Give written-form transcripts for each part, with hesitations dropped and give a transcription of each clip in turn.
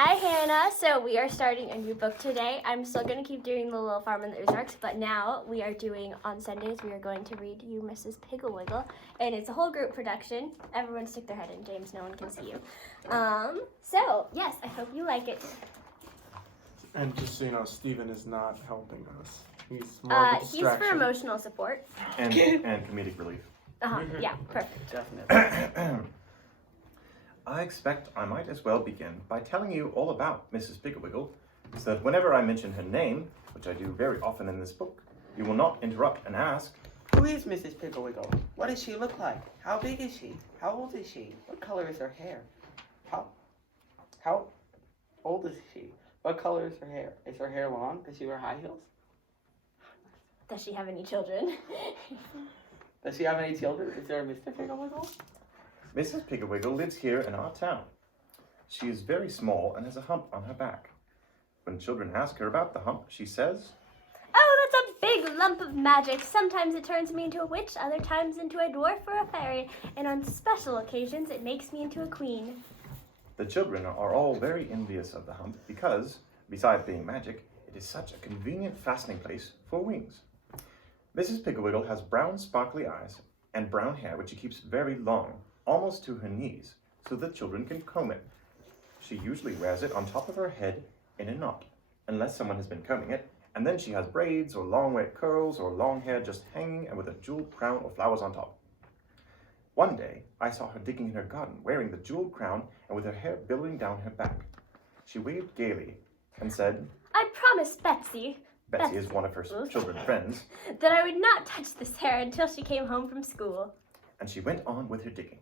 Hi, Hannah. So we are starting a new book today. I'm still going to keep doing The Little Farm and the Ozarks, but now we are doing, on Sundays, we are going to read you Mrs. Piggle Wiggle, and it's a whole group production. Everyone stick their head in, James, no one can see you. Yes, I hope you like it. And just so you know, Stephen is not helping us. He's more of a distraction. He's for emotional support. And comedic relief. Yeah, perfect. Definitely. I expect I might as well begin by telling you all about Mrs. Piggle Wiggle, so that whenever I mention her name, which I do very often in this book, you will not interrupt and ask, "Who is Mrs. Piggle Wiggle? What does she look like? How big is she? How old is she? What color is her hair? How old is she? What color is her hair? Is her hair long? Does she wear high heels? Does she have any children? Does she have any children? Is there a Mr. Piggle Wiggle?" Mrs. Piggle Wiggle lives here in our town. She is very small and has a hump on her back. When children ask her about the hump, she says, "Oh, that's a big lump of magic. Sometimes it turns me into a witch, other times into a dwarf or a fairy, and on special occasions it makes me into a queen." The children are all very envious of the hump because, besides being magic, it is such a convenient fastening place for wings. Mrs. Piggle Wiggle has brown sparkly eyes and brown hair which she keeps very long, almost to her knees, so that children can comb it. She usually wears it on top of her head in a knot, unless someone has been combing it, and then she has braids or long wet curls or long hair just hanging and with a jeweled crown or flowers on top. One day, I saw her digging in her garden, wearing the jeweled crown and with her hair billowing down her back. She waved gaily and said, "I promised Betsy," Betsy is one of her children's friends, "that I would not touch this hair until she came home from school." and she went on with her digging.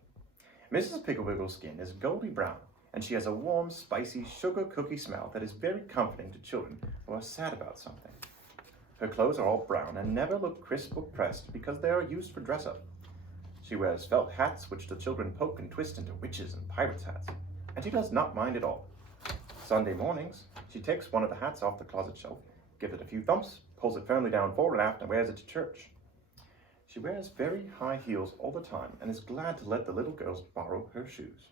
Mrs. Piggle Wiggle's skin is goldy brown, and she has a warm, spicy sugar cookie smell that is very comforting to children who are sad about something. Her clothes are all brown and never look crisp or pressed because they are used for dress-up. She wears felt hats which the children poke and twist into witches' and pirates' hats, and she does not mind at all. Sunday mornings, she takes one of the hats off the closet shelf, gives it a few thumps, pulls it firmly down forward and aft, and wears it to church. She wears very high heels all the time and is glad to let the little girls borrow her shoes.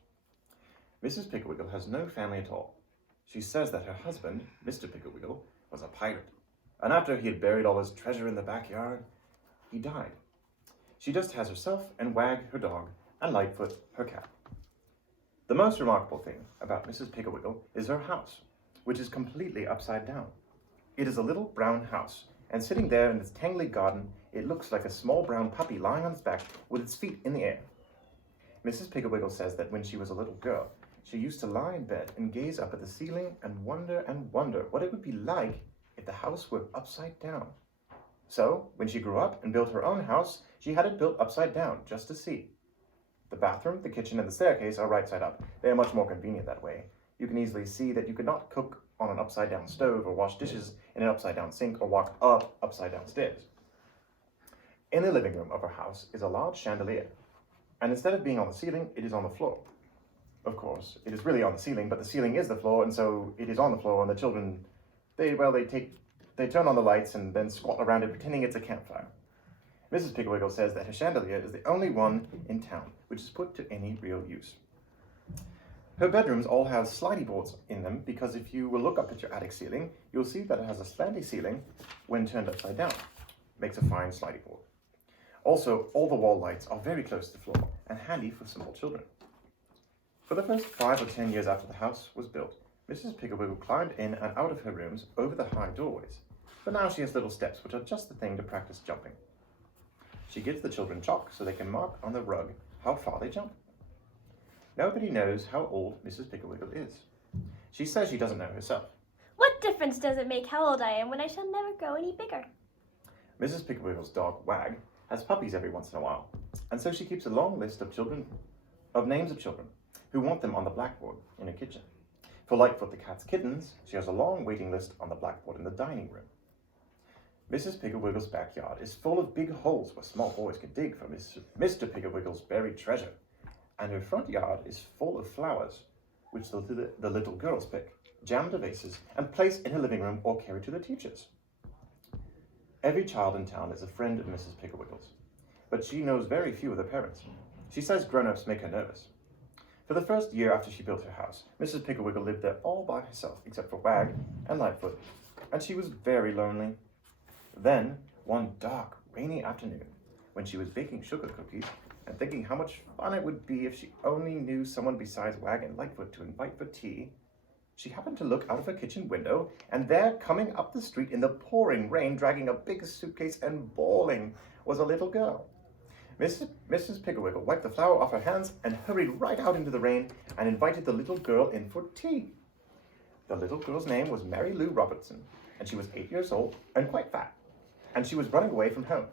Mrs. Piggle Wiggle has no family at all. She says that her husband, Mr. Piggle Wiggle, was a pirate, and after he had buried all his treasure in the backyard, he died. She just has herself and Wag, her dog, and Lightfoot, her cat. The most remarkable thing about Mrs. Piggle Wiggle is her house, which is completely upside down. It is a little brown house, and sitting there in its tangly garden, it looks like a small brown puppy lying on its back with its feet in the air. Mrs. Piggle Wiggle says that when she was a little girl, she used to lie in bed and gaze up at the ceiling and wonder what it would be like if the house were upside down. So, when she grew up and built her own house, she had it built upside down just to see. The bathroom, the kitchen, and the staircase are right side up. They are much more convenient that way. You can easily see that you could not cook on an upside-down stove or wash dishes in an upside-down sink or walk up upside-down stairs. In the living room of her house is a large chandelier, and instead of being on the ceiling, it is on the floor. Of course, it is really on the ceiling, but the ceiling is the floor, and so it is on the floor, and the children, they turn on the lights and then squat around it pretending it's a campfire. Mrs. Piggle Wiggle says that her chandelier is the only one in town which is put to any real use. Her bedrooms all have slidey boards in them because if you will look up at your attic ceiling, you'll see that it has a slanty ceiling when turned upside down. Makes a fine slidey board. Also, all the wall lights are very close to the floor and handy for small children. For the first 5 or 10 years after the house was built, Mrs. Piggle Wiggle climbed in and out of her rooms over the high doorways, but now she has little steps which are just the thing to practice jumping. She gives the children chalk so they can mark on the rug how far they jump. Nobody knows how old Mrs. Piggle Wiggle is. She says she doesn't know herself. "What difference does it make how old I am when I shall never grow any bigger?" Mrs. Piggle Wiggle's dog, Wag, has puppies every once in a while, and so she keeps a long list of names of children who want them on the blackboard in her kitchen. For Lightfoot the cat's kittens, she has a long waiting list on the blackboard in the dining room. Mrs. Piggle Wiggle's backyard is full of big holes where small boys can dig for Mr. Piggle Wiggle's buried treasure, and her front yard is full of flowers, which the little girls pick, jam into vases, and place in her living room or carry to their teachers. Every child in town is a friend of Mrs. Piggle Wiggle's, but she knows very few of their parents. She says grown-ups make her nervous. For the first year after she built her house, Mrs. Piggle Wiggle lived there all by herself, except for Wag and Lightfoot, and she was very lonely. Then, one dark, rainy afternoon, when she was baking sugar cookies and thinking how much fun it would be if she only knew someone besides Wag and Lightfoot to invite for tea, she happened to look out of her kitchen window, and there, coming up the street in the pouring rain, dragging a big suitcase and bawling, was a little girl. Mrs. Piggle Wiggle wiped the flour off her hands and hurried right out into the rain and invited the little girl in for tea. The little girl's name was Mary Lou Robertson, and she was 8 years old and quite fat, and she was running away from home.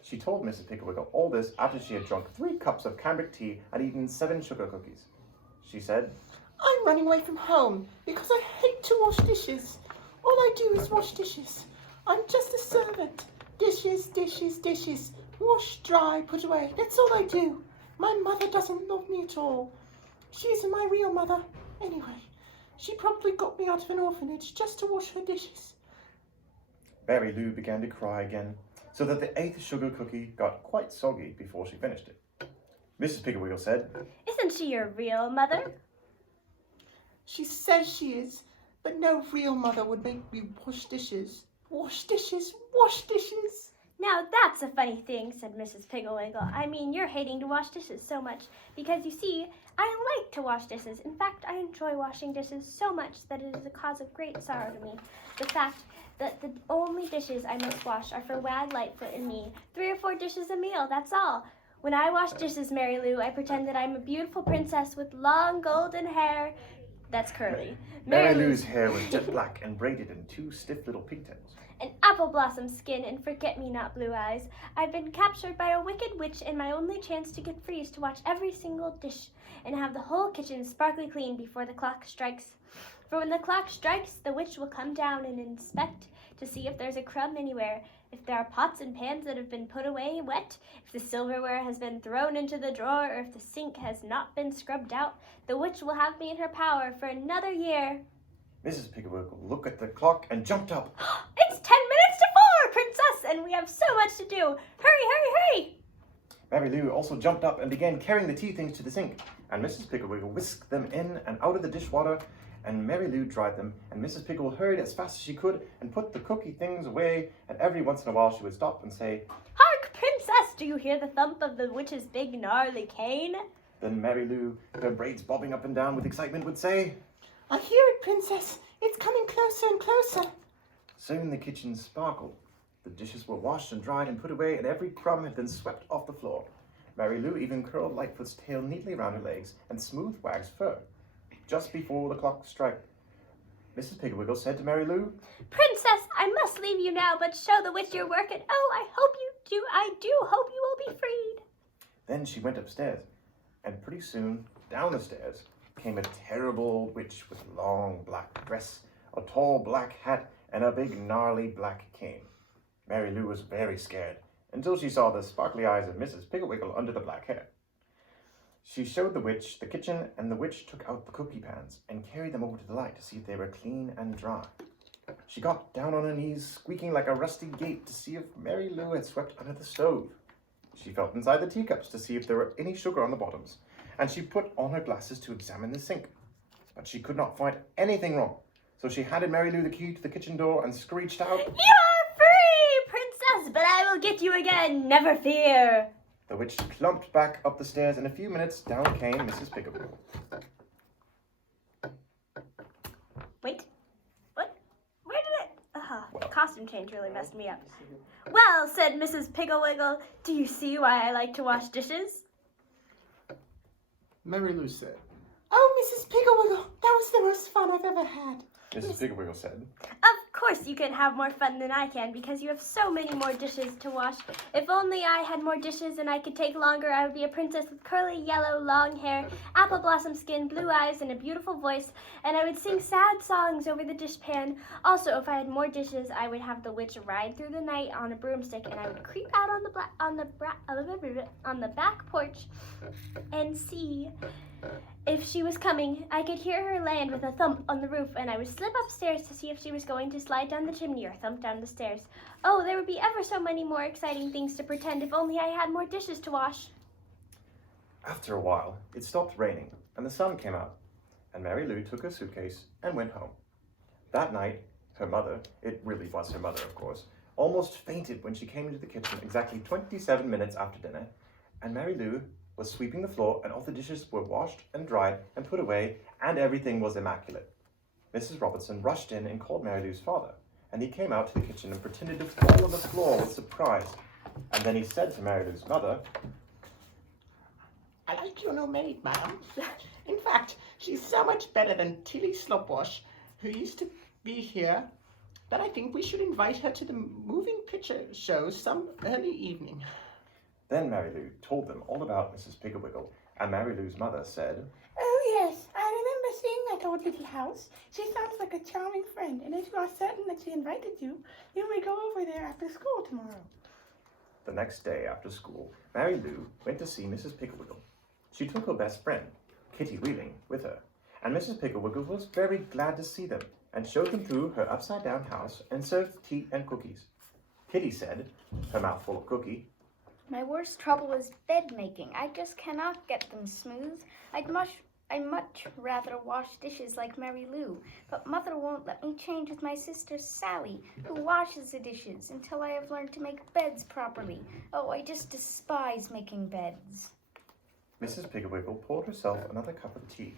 She told Mrs. Piggle Wiggle all this after she had drunk 3 cups of cambric tea and eaten 7 sugar cookies. She said, I'm running away from home because I hate to wash dishes. All I do is wash dishes. I'm just a servant. Dishes, dishes, dishes. Wash, dry, put away. That's all I do. My mother doesn't love me at all. She isn't my real mother. Anyway, she probably got me out of an orphanage just to wash her dishes. Mary Lou began to cry again, so that the 8th sugar cookie got quite soggy before she finished it. Mrs. Piggle Wiggle said, Isn't she your real mother? She says she is, but no real mother would make me wash dishes. Wash dishes, wash dishes. Now that's a funny thing, said Mrs. Piggle Wiggle. I mean, you're hating to wash dishes so much because, you see, I like to wash dishes. In fact, I enjoy washing dishes so much that it is a cause of great sorrow to me. The fact that the only dishes I must wash are for Wag, Lightfoot, and me. 3 or 4 dishes a meal, that's all. When I wash dishes, Mary Lou, I pretend that I'm a beautiful princess with long golden hair. That's curly. Mary Lou's hair was jet black and braided in 2 stiff little pigtails. An apple blossom skin and forget-me-not blue eyes. I've been captured by a wicked witch, and my only chance to get free is to watch every single dish and have the whole kitchen sparkly clean before the clock strikes. For when the clock strikes, the witch will come down and inspect to see if there's a crumb anywhere, if there are pots and pans that have been put away wet, if the silverware has been thrown into the drawer, or if the sink has not been scrubbed out. The witch will have me in her power for another year. Mrs. Piggle Wiggle looked at the clock and jumped up. It's 10 minutes to 4, princess, and we have so much to do. Hurry, hurry, hurry! Mary Lou also jumped up and began carrying the tea things to the sink, and Mrs. Piggle Wiggle whisked them in and out of the dishwater, and Mary Lou dried them, and Mrs. Piggle hurried as fast as she could and put the cookie things away, and every once in a while she would stop and say, Hark, princess, do you hear the thump of the witch's big gnarly cane? Then Mary Lou, her braids bobbing up and down with excitement, would say, I hear it, princess. It's coming closer and closer. Soon the kitchen sparkled. The dishes were washed and dried and put away, and every crumb had been swept off the floor. Mary Lou even curled Lightfoot's tail neatly round her legs and smoothed Wag's fur. Just before the clock struck, Mrs. Piggle Wiggle said to Mary Lou, Princess, I must leave you now, but show the witch your work, and I hope you do. I do hope you will be freed. Then she went upstairs, and pretty soon, down the stairs, came a terrible old witch with a long black dress, a tall black hat, and a big gnarly black cane. Mary Lou was very scared, until she saw the sparkly eyes of Mrs. Piggle Wiggle under the black hair. She showed the witch the kitchen, and the witch took out the cookie pans and carried them over to the light to see if they were clean and dry. She got down on her knees, squeaking like a rusty gate, to see if Mary Lou had swept under the stove. She felt inside the teacups to see if there were any sugar on the bottoms, and she put on her glasses to examine the sink. But she could not find anything wrong, so she handed Mary Lou the key to the kitchen door and screeched out, You are free, princess, but I will get you again, never fear. The witch clumped back up the stairs. In a few minutes, down came Mrs. Piggle Wiggle. Wait, what? Where did Well. the costume change really messed me up. Well, said Mrs. Piggle Wiggle, do you see why I like to wash dishes? Mary Lou said, Oh, Mrs. Piggle Wiggle, that was the most fun I've ever had. Mrs. Piggle Wiggle said, Of course you can have more fun than I can because you have so many more dishes to wash. If only I had more dishes and I could take longer, I would be a princess with curly yellow long hair, apple blossom skin, blue eyes, and a beautiful voice, and I would sing sad songs over the dishpan. Also, if I had more dishes, I would have the witch ride through the night on a broomstick, and I would creep out on the back porch and see if she was coming. I could hear her land with a thump on the roof, and I would slip upstairs to see if she was going to slide down the chimney or thump down the stairs. Oh, there would be ever so many more exciting things to pretend if only I had more dishes to wash. After a while, it stopped raining, and the sun came out, and Mary Lou took her suitcase and went home. That night, her mother, it really was her mother, of course, almost fainted when she came into the kitchen exactly 27 minutes after dinner, and Mary Lou was sweeping the floor, and all the dishes were washed and dried and put away, and everything was immaculate. Mrs. Robertson rushed in and called Mary Lou's father, and he came out to the kitchen and pretended to fall on the floor with surprise. And then he said to Mary Lou's mother, I like your new maid, madam. In fact, she's so much better than Tilly Slopwash, who used to be here, that I think we should invite her to the moving picture show some early evening. Then Mary Lou told them all about Mrs. Piggle Wiggle, and Mary Lou's mother said, Oh yes, I remember seeing that old little house. She sounds like a charming friend, and if you are certain that she invited you, you may go over there after school tomorrow. The next day after school, Mary Lou went to see Mrs. Piggle Wiggle. She took her best friend, Kitty Wheeling, with her, and Mrs. Piggle Wiggle was very glad to see them, and showed them through her upside-down house and served tea and cookies. Kitty said, her mouth full of cookie, My worst trouble is bed making. I just cannot get them smooth. I'd much rather wash dishes like Mary Lou, but Mother won't let me change with my sister Sally, who washes the dishes, until I have learned to make beds properly. Oh, I just despise making beds. Mrs. Piggle Wiggle poured herself another cup of tea,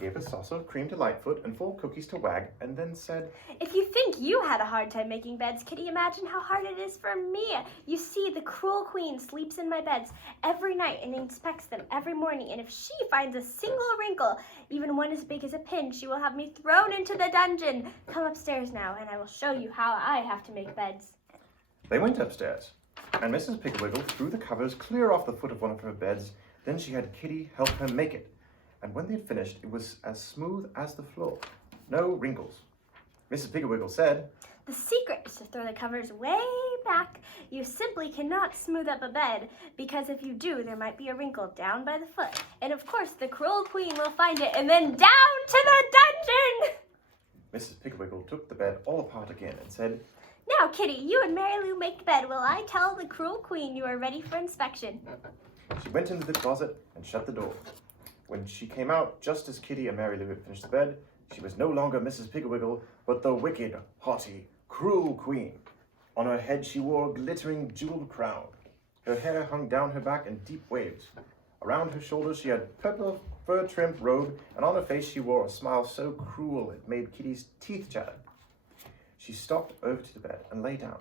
gave a saucer of cream to Lightfoot and 4 cookies to Wag, and then said, If you think you had a hard time making beds, Kitty, imagine how hard it is for me. You see, the cruel queen sleeps in my beds every night and inspects them every morning, and if she finds a single wrinkle, even one as big as a pin, she will have me thrown into the dungeon. Come upstairs now, and I will show you how I have to make beds. They went upstairs, and Mrs. Piggle Wiggle threw the covers clear off the foot of one of her beds. Then she had Kitty help her make it, and when they had finished, it was as smooth as the floor. No wrinkles. Mrs. Piggle Wiggle said, The secret is to throw the covers way back. You simply cannot smooth up a bed, because if you do, there might be a wrinkle down by the foot. And of course, the cruel queen will find it and then down to the dungeon! Mrs. Piggle Wiggle took the bed all apart again and said, Now, Kitty, you and Mary Lou make the bed while I tell the cruel queen you are ready for inspection. She went into the closet and shut the door. When she came out, just as Kitty and Mary Lou had finished the bed, she was no longer Mrs. Piggle Wiggle, but the wicked, haughty, cruel queen. On her head she wore a glittering jeweled crown. Her hair hung down her back in deep waves. Around her shoulders she had purple fur-trimmed robe, and on her face she wore a smile so cruel it made Kitty's teeth chatter. She stopped over to the bed and lay down.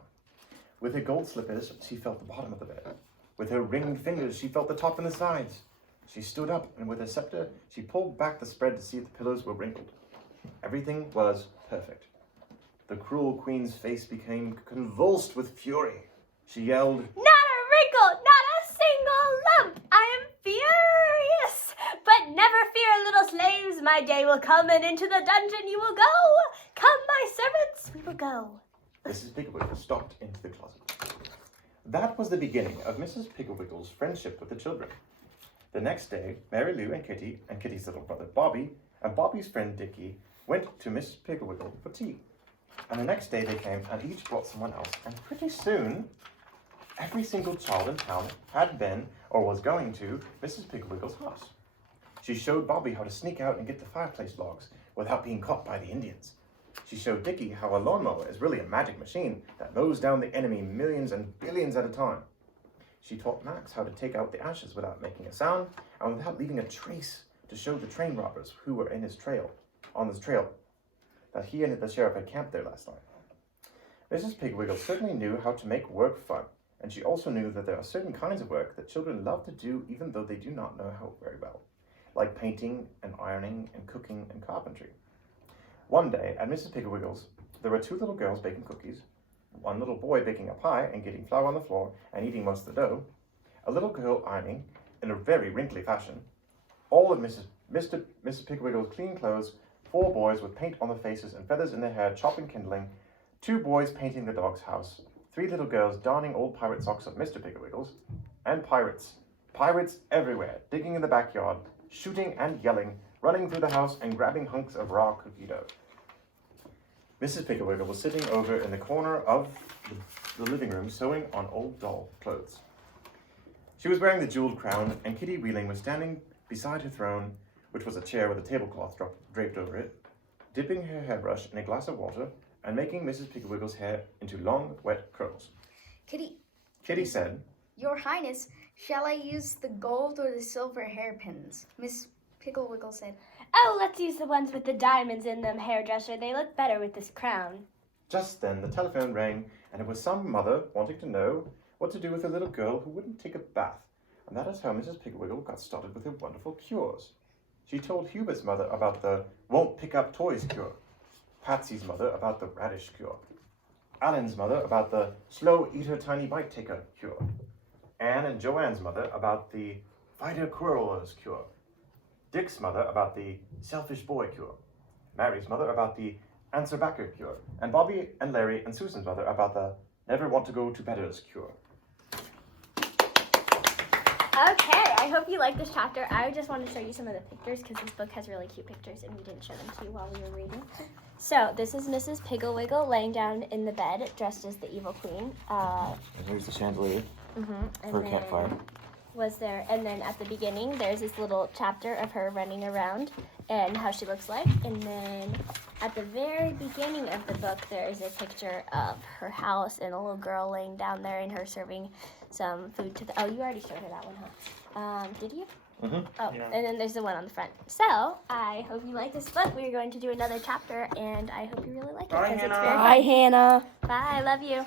With her gold slippers, she felt the bottom of the bed. With her ringed fingers, she felt the top and the sides. She stood up, and with her scepter, she pulled back the spread to see if the pillows were wrinkled. Everything was perfect. The cruel queen's face became convulsed with fury. She yelled, Not a wrinkle, not a single lump. I am furious. But never fear, little slaves. My day will come, and into the dungeon you will go. Come, my servants, we will go. Mrs. Piggle Wiggle stalked into the closet. That was the beginning of Mrs. Piggle Wiggle's friendship with the children. The next day, Mary Lou and Kitty's little brother Bobby, and Bobby's friend Dickie went to Mrs. Piggle Wiggle for tea. And the next day they came and each brought someone else, and pretty soon, every single child in town had been, or was going to, Mrs. Piggle Wiggle's house. She showed Bobby how to sneak out and get the fireplace logs without being caught by the Indians. She showed Dickie how a lawnmower is really a magic machine that mows down the enemy millions and billions at a time. She taught Max how to take out the ashes without making a sound and without leaving a trace, to show the train robbers who were on this trail that he and the sheriff had camped there last night. Mrs. Piggle Wiggle certainly knew how to make work fun, and she also knew that there are certain kinds of work that children love to do even though they do not know how very well, like painting and ironing and cooking and carpentry. One day, at Mrs. Piggle Wiggle's, there were 2 little girls baking cookies, 1 little boy baking a pie and getting flour on the floor and eating most of the dough, a little girl ironing in a very wrinkly fashion, all of Mrs. Piggle Wiggle's clean clothes, 4 boys with paint on their faces and feathers in their hair chopping kindling, 2 boys painting the dog's house, 3 little girls darning old pirate socks of Mr. Piggle Wiggle's, and pirates everywhere, digging in the backyard, shooting and yelling, running through the house and grabbing hunks of raw cookie dough. Mrs. Piggle Wiggle was sitting over in the corner of the living room sewing on old doll clothes. She was wearing the jeweled crown, and Kitty Wheeling was standing beside her throne which was a chair with a tablecloth draped over it, dipping her hairbrush in a glass of water, and making Mrs. Piggle Wiggle's hair into long, wet curls. Kitty said, Your Highness, shall I use the gold or the silver hairpins? Miss Piggle Wiggle said. Oh, let's use the ones with the diamonds in them, hairdresser. They look better with this crown. Just then the telephone rang, and it was some mother wanting to know what to do with a little girl who wouldn't take a bath. And that is how Mrs. Piggle Wiggle got started with her wonderful cures. She told Hubert's mother about the won't pick up toys cure, Patsy's mother about the radish cure, Alan's mother about the slow eater tiny bite taker cure, Anne and Joanne's mother about the fighter quarrelers cure, Dick's mother about the selfish boy cure, Mary's mother about the answer backer cure, and Bobby and Larry and Susan's mother about the never want to go to bedders cure. Okay, I hope you like this chapter. I just want to show you some of the pictures because this book has really cute pictures and we didn't show them to you while we were reading. So this is Mrs. Piggle Wiggle laying down in the bed dressed as the evil queen. And here's the chandelier for a campfire. And then at the beginning there's this little chapter of her running around and how she looks like. And then at the very beginning of the book there is a picture of her house and a little girl laying down there and her serving some food to the... Oh, you already showed her that one, huh? Did you? Mm-hmm. Oh, Yeah. and then there's the one on the front. So, I hope you like this book. We're going to do another chapter, and I hope you really like it. Bye, 'cause it's Hannah. very fun. Bye, Hannah. Bye, I love you.